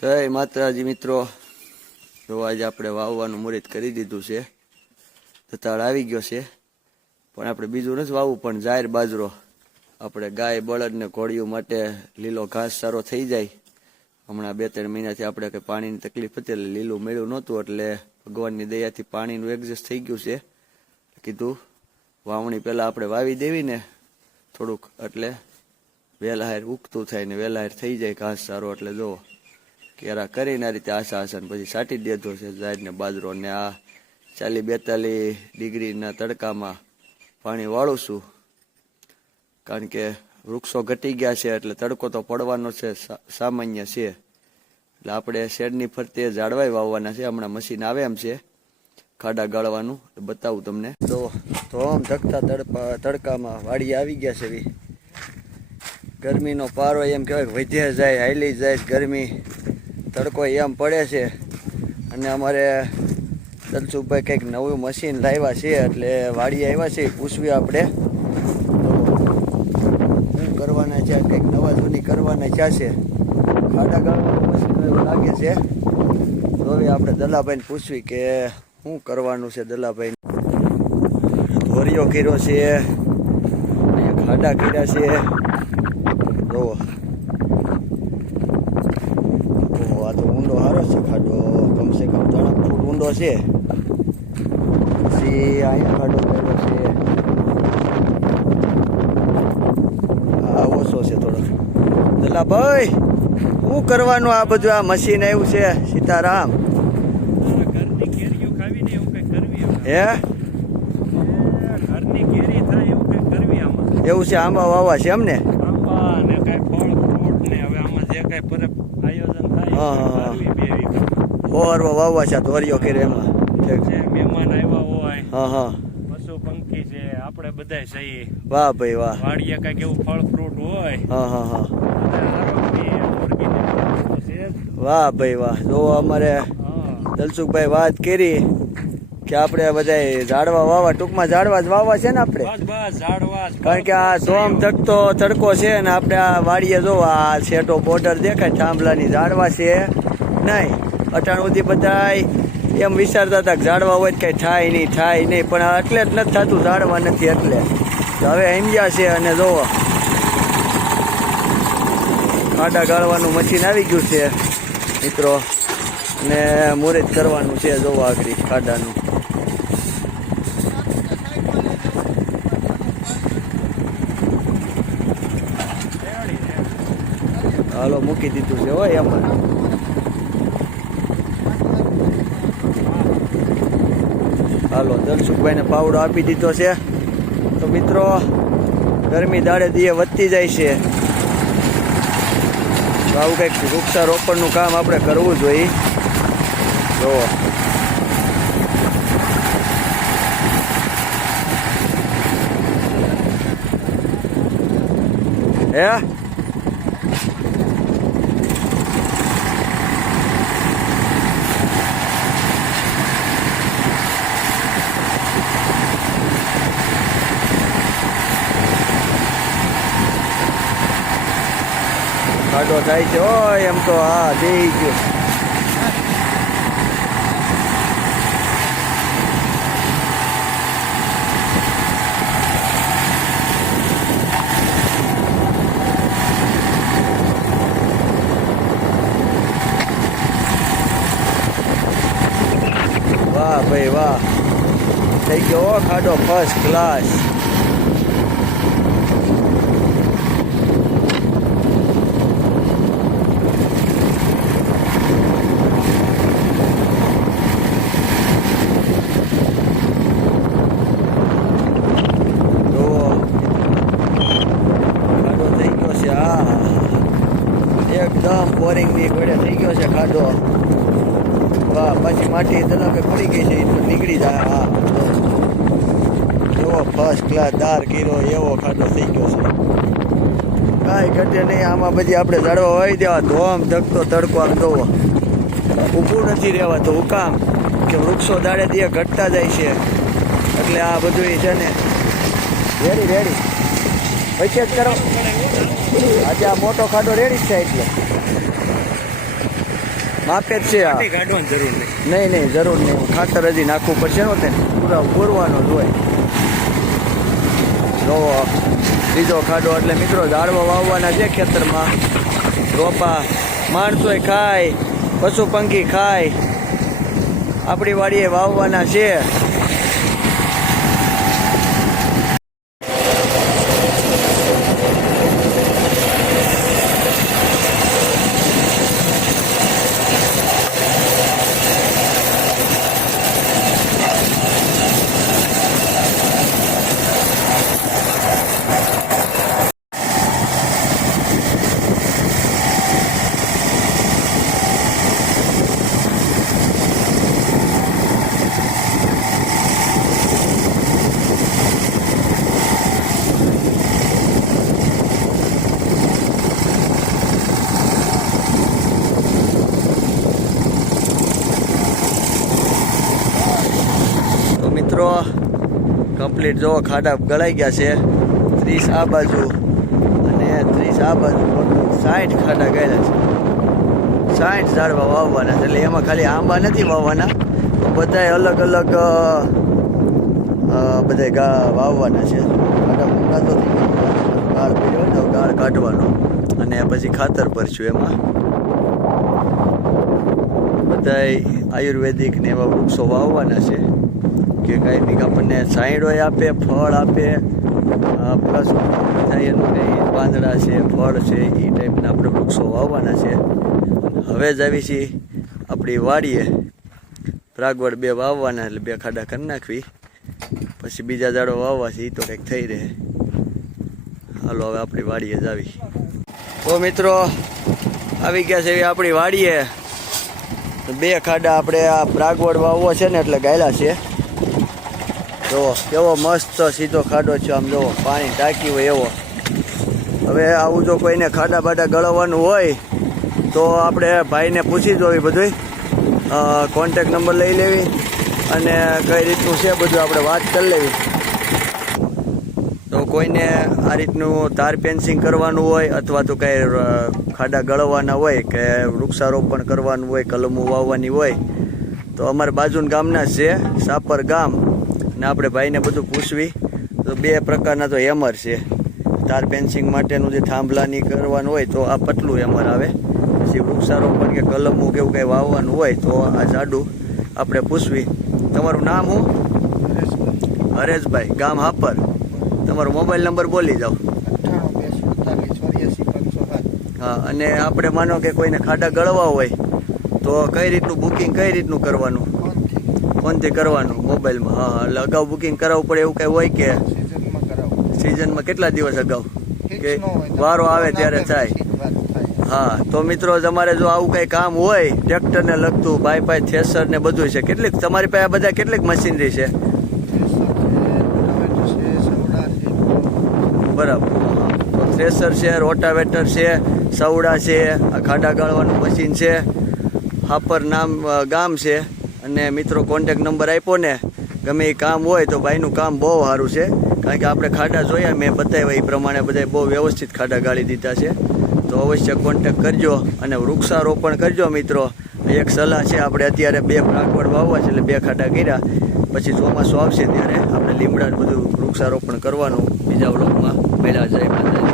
જય માતાજી મિત્રો. જો આજે આપણે વાવવાનું મુહૂર્ત કરી દીધું છે. તતાળ આવી ગયો છે. પણ આપણે બીજું નથી વાવવું, પણ જાહેર બાજરો. આપણે ગાય, બળદ ને ઘોડીઓ માટે લીલો ઘાસ સારો થઈ જાય. હમણાં બે ત્રણ મહિનાથી આપણે કંઈ પાણીની તકલીફ હતી એટલે લીલું મેળ્યું નહોતું, એટલે ભગવાનની દયાથી પાણીનું એડજસ્ટ થઈ ગયું છે. કીધું, વાવણી પહેલાં આપણે વાવી દેવી ને થોડુંક, એટલે વહેલા હાર ઉગતું થાય ને વહેલા થઈ જાય ઘાસ સારો, એટલે જો કેરા કરીને આ રીતે આશા આસન પછી સાટી દેતો છે ઝાડને બાજરો ને આ ચાલી બેતાલીસ ડિગ્રીના તડકામાં પાણી વાળું છું. કારણ કે વૃક્ષો ઘટી ગયા છે એટલે તડકો તો પડવાનો છે સામાન્ય છે. એટલે આપણે શેડની ફરતે ઝાડવાય વાવવાના છે, હમણાં મશીન આવે એમ છે. ખાડા ગાળવાનું બતાવું તમને. તો આમ ધકતા તડપા, તડકામાં વાડી આવી ગયા છે ગરમીનો પારો એમ કહેવાય વધે જાય હાલી જાય, ગરમી તડકો એમ પડે છે. અને અમારે દલસુખભાઈ કંઈક નવું મશીન લાવ્યા છે, એટલે વાડી આવ્યા છે, પૂછવી આપણે. તો શું કરવાના છે, કંઈક નવા જૂની કરવાના છે ખાડા ગાળવાનું મશીન એવું લાગે છે. તો હવે આપણે દલાભાઈને પૂછવી કે શું કરવાનું છે દલાભાઈ ધોરીઓ કર્યો છે ખાડા કર્યા છે. જુઓ ઓહો આ તો ઊંડો સારો છે ખાડો કમસે કમ ત્રણ ફૂટ ઊંડો છે. પછી અહીંયા ખાડો કર્યો છે. આ ઓછો છે થોડો. દલા ભાઈ શું કરવાનું આ બધું આ મશીન આવ્યું છે? સીતારામ. હે? એવું કંઈક કરવી આમાં? એવું છે આંબા વાવા છે આંબા ને જે કાંઈ પરબ આયોજન થાય. ફોરવા વાવવા છે આ ધોરીઓ કરે એમાં. ઠીક. જે મહેમાન આવ્યા હોય હા હા. પશુ પંખી છે આપણે બધાય સહી વાહ ભાઈ વાહ. વાડીએ કાંઈક એવું ફળ ફ્રૂટ હોય હા હા હા. વાહ ભાઈ વાહ. જો અમારે હા. દલસુખભાઈ વાત કરી કે આપણે બધા ઝાડવા વાવા ટૂંકમાં ઝાડવા જ વાવવા છે ને આપણે? કારણ કે આ ધોમ તડતો તડકો છે ને આપણે આ વાડીએ જો આ છેટો બોર્ડર દેખાય થાંભલાની ઝાડવા છે. નહીં અટાણ સુધી બધા એમ વિચારતા હતા કે ઝાડવા હોય કંઈ થાય નહીં થાય નહીં પણ આ એટલે જ નથી થતું ઝાડવા નથી એટલે. હવે સમજ્યા છે અને જોવો કાંટા ગાળવાનું મશીન આવી ગયું છે મિત્રો. અને મુહૂર્ત કરવાનું છે જો આગળ ખાડાનું. હાલો, મૂકી દીધું છે હોય એમાં. હાલો દલસુખભાઈને પાવડો આપી દીધો છે. તો મિત્રો, ગરમી દાડે દીએ વધતી જાય છે. તો આવું કંઈક વૃક્ષારોપણનું કામ આપણે કરવું જોઈએ. જો હે ખાડો થાય છે ઓય એમ તો હા દઈ ગયો વાહ. થઈ ગયો ખાડો ફર્સ્ટ ક્લાસ એકદમ બોરિંગની ઘોડે થઈ ગયો છે ખાડો. વાહ પછી માટી તલાપે પડી ગઈ છે, એટલે નીકળી જાય, હા. એવો ફર્સ્ટ ક્લાસ દાર કીરો એવો ખાતો થઈ ગયો છે. કાંઈ ઘટે નહીં, આમાં પછી આપણે ઝાડવા વાવી દેવા ધોમ ધકતો, તડકો આમ જોવો. ઊભું નથી રહેવાતું હુકામ કે વૃક્ષો દાડે દે, ઘટતા જાય છે. એટલે આ બધું છે ને. રેડી રેડી પછી જ કરો. આજે આ મોટો ખાડો રેડી જ છે એટલે. માપે જ છે આ. કાઢવાની જરૂર નહીં. નહીં નહીં જરૂર નહીં. ખાતર હજી નાખવું પડશે ને પૂરા પૂરવાનો જ હોય. જોવો બીજો ખાડો એટલે મિત્રો ઝાડવા વાવવાના છે ખેતરમાં. રોપા માણસોય ખાય પશુ પંખી ખાય. આપણી વાડીએ વાવવાના છે તો મિત્રો કમ્પ્લીટ જો ખાડા ગળાઈ ગયા છે. ત્રીસ આ બાજુ અને ત્રીસ આ બાજુ સાઠ ખાડા ગયેલા છે. સાઠ ઝાડવા વાવવાના એટલે એમાં ખાલી આંબા નથી વાવવાના. બધાય અલગ અલગ બધાય ગા વાવવાના છે. ગાળ ગાળ કાઢવાનો. અને પછી ખાતર ભરશું એમાં. બધાય આયુર્વેદિક ને એવા વૃક્ષો વાવવાના છે. કે કાંઈ આપણને સાઈડોય આપે, ફળ આપે. પ્લસ થાય એનું કંઈ પાંદડા છે, ફળ છે એ ટાઈપના આપણે વૃક્ષો વાવવાના છે. હવે જ આવી છીએ આપણી વાડીએ. પ્રાગવડ બે વાવવાના, એટલે બે ખાડા કરી નાખવી. પછી બીજા ઝાડો વાવવા છે એ તો કંઈક થઈ રહે. હાલો, હવે આપણી વાડીએ જ આવી. તો મિત્રો, આવી ગયા છે આપણી વાડીએ. બે ખાડા આપણે આ પ્રાગવડ વાવવો છે ને, એટલે ગાયલા છે. જુઓ, કેવો મસ્ત સીધો ખાડો છે આમ જુઓ, પાણી ટાંકી હોય એવો. હવે આવું જો કોઈને ખાડા બાડા ગળવાનું હોય, તો આપણે ભાઈને પૂછી જોવી બધું કોન્ટેક નંબર લઈ લેવી અને કઈ રીતનું છે બધું આપણે વાત કરી લેવી. તો કોઈને આ રીતનું તાર પેન્સિંગ કરવાનું હોય અથવા તો કંઈ ખાડા ગળવાના હોય કે વૃક્ષારોપણ કરવાનું હોય, કલમો વાવવાની હોય, તો અમારા બાજુના ગામના છે, સાપર ગામ. ને આપણે ભાઈને બધું પૂછવી. તો બે પ્રકારના તો હેમર છે. તાર પેન્સિંગ માટેનું જે થાંભલાની કરવાનું હોય તો આ પતલું હેમર આવે. પછી વૃક્ષારોપણ કે કલમું કે એવું કંઈ વાવવાનું હોય તો આ જાડું આપણે પૂછવી. તમારું નામ હું હરેશભાઈ. ગામ હાપર. તમારો મોબાઈલ નંબર બોલી જાઓ. હા અને આપણે માનો કે કોઈને ખાડા ગળવા હોય તો કઈ રીતનું બુકિંગ કઈ રીતનું કરવાનું? ફોનથી કરવાનું મોબાઈલમાં. હા હા એટલે અગાઉ બુકિંગ કરાવવું પડે એવું કંઈ હોય કે? સિઝનમાં કેટલા દિવસ અગાઉ? કે વારો આવે ત્યારે થાય હા તો મિત્રો તમારે જો આવું કંઈ કામ હોય ટ્રેક્ટરને લગતું બાય પાય થેસર ને બધું છે કેટલીક તમારી પાસે આ બધા કેટલીક મશીનરી છે? બરાબર. તો થ્રેસર છે રોટાવેટર છે સવડા છે ખાડા ગાળવાનું મશીન છે હાપર નામ ગામ છે. અને મિત્રો કોન્ટેક નંબર આપ્યો ને, ગમે એ કામ હોય તો ભાઈનું કામ બહુ સારું છે. કારણ કે આપણે ખાડા જોયા, મેં બતાવ્યા એ પ્રમાણે બધા બહુ વ્યવસ્થિત ખાડા ગાળી દીધા છે. તો અવશ્ય કોન્ટેક કરજો અને વૃક્ષારોપણ કરજો મિત્રો. એક સલાહ છે, આપણે અત્યારે બે પ્રાકવડ વાવવા છે, એટલે બે ખાડા કર્યા. પછી ચોમાસું આવશે ત્યારે આપણે લીમડા બધું વૃક્ષારોપણ કરવાનું બીજા વ્લોગમાં. મેળા જાય માતાજી.